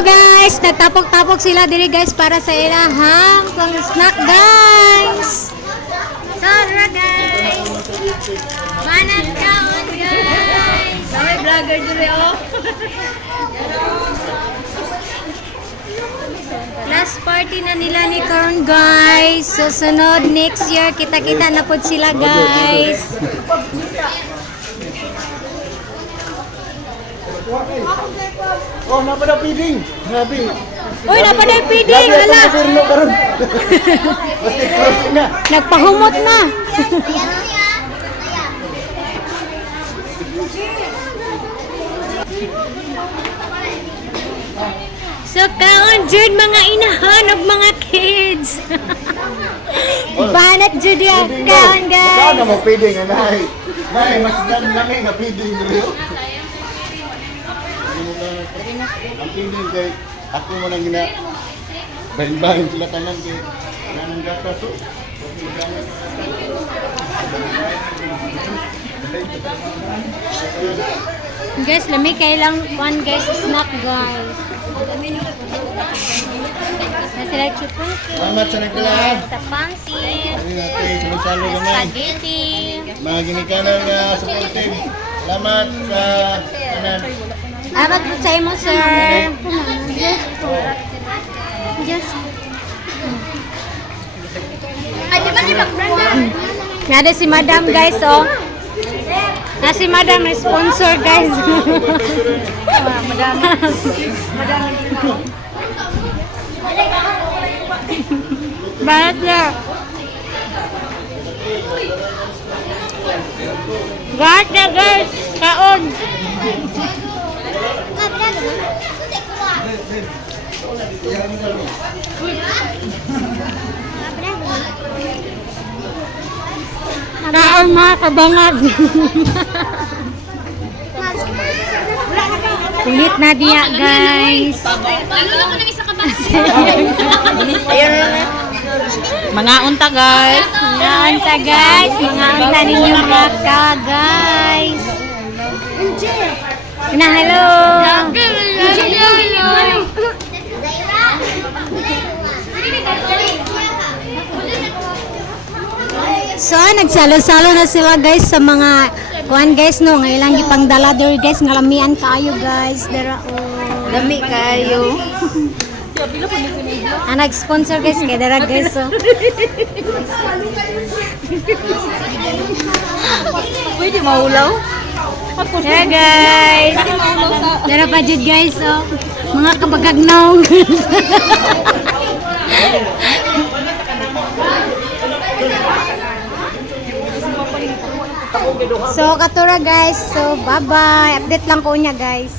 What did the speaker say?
guys, nagtapok-tapok sila diri guys para sa ilahang pang snack guys. Sarap guys. Manat kaon guys. May vlogger diri oh. Last party na nila ni Corn guys. Susunod next year kita-kita na pod sila guys. Oh, napada feeding. Grabe. Uy, napaday feeding, hala. Basta close na. Nagpahumot na. So, kaon jud mga inahan og mga kids. Banat jud ya kaon guys. Saan na mo feeding anay? Nay, mas dan lang nga feeding dito. Ang feeding kay ako mo nang gina. Bahin-bahin sila tanan kay nanang gata so. Guys, lami kailang one guys snack guys. Nasila chupon Salamat sa nagdala. sa pangsit, Ano natin, sumasalo gamay. spaghetti. Mga ginikanan nga supportive. Salamat sa tanan. Amat po sa imo, sir. Yes. Ay, di ba ni Brenda? Nada si Madam guys, oh. Na si Madam na sponsor guys. Madami. Banat na. Banat na guys. Kaon. Kaon mga kabangag. Kulit na diya guys. Lalo ko ng isa ka ba? Mga unta guys. Mga anta guys. Mga anta ninyo mga ka guys. Na hello. So, nagsalo-salo na sila guys sa mga kuan guys no, ngayon lang ipangdala diri guys, ngalamian kaayo guys. Dara oh. Dami kayo. Nag-sponsor guys kay dara guys so. Pwede maulaw? Yeah guys. Dara pa jud guys oh. Mga kabagagnaw. So katura guys. So bye-bye. Update lang ko niya guys.